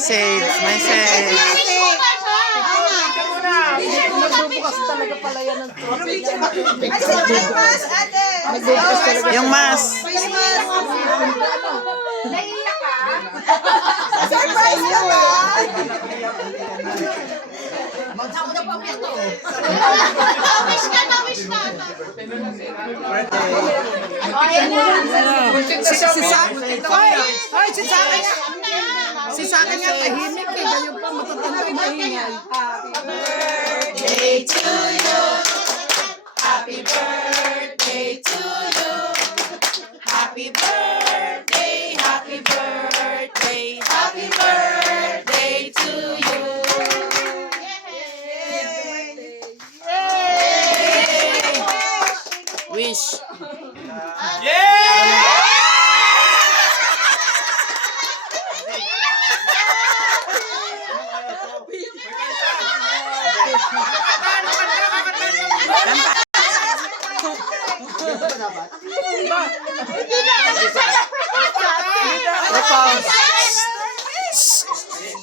Message. Magbubukas talaga pala yan ng Yung mas. Naiiyak ka? surprise naman! Nauna pa umiyak to. Wish ka na. Si Saka niya tahimik eh. Ganyan pa matatanda maingay. Birthday to you. Happy birthday to you. Happy birthday, happy birthday, happy birthday to you. Wish.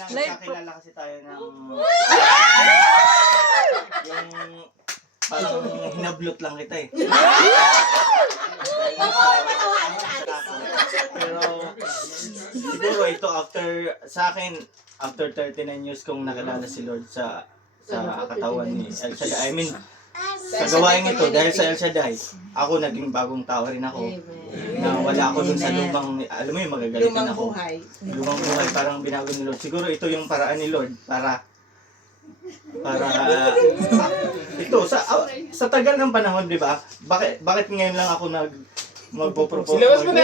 Nakakilala kasi tayo ng yung parang hinablot lang kita eh. Pero siguro ito sa akin after 39 years kong nakilala si Lord sa katawan ni El Shaddai. I mean, sa gawain ito, dahil sa El Shaddai, ako naging bagong tao rin ako. Na wala ako dun sa lumang, alam mo yung magagalitan ako. Lumang buhay, parang binago ni Lord. Siguro ito yung paraan ni Lord para ito, sa tagal ng panahon, di ba? Bakit ngayon lang ako magpo-propose? Silawas mo na!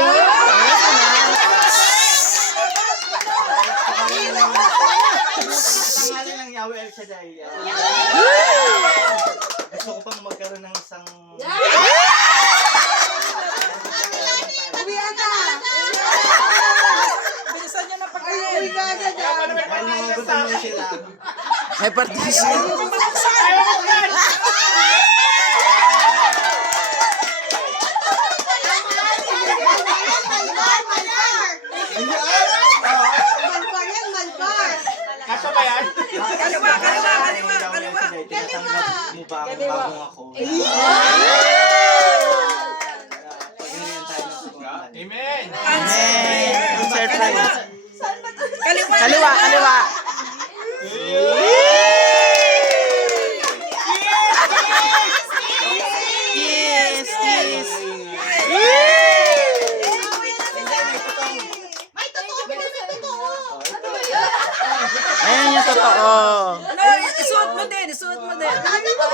Tangalan ng Yahweh El Shaddai. Gusto ko pang magkaroon ng isang... Uwian na! Bilisan niyo na pagkain. Uwi ka agad yan. Dahil mga gusto mo sila. May partition. Kasya ba yan? Kaliwa! Tinatanggap mo ba ang bagong ako? Amen! Amen. Surprise. Kaliwa. Yes. May totoo, totoo. Ayan yung totoo. Isuot mo din. Thank you po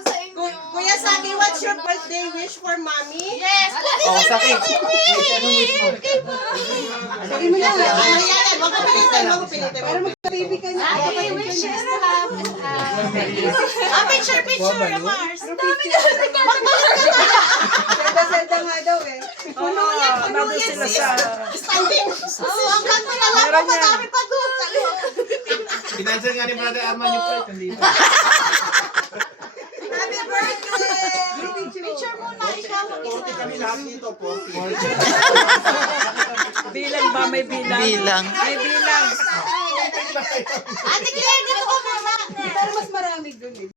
sa inyo. Kuya Saki, what's your birthday wish for mommy? Yes! Oh, sakit. Sabi mo na. Wag mo pilitin. Pero magka-baby ka na. I wish you to have picture, Mars. Selda nga daw eh. Puno yan sila standing. Ang ganda na lang. Madami pa doon. Kinansel nga ni Brother Arman yung flight. Nandito. Happy birthday! Picture muna ikaw. Kami lahat dito po. may bilang. Bilang. May bilang. Ate Claire,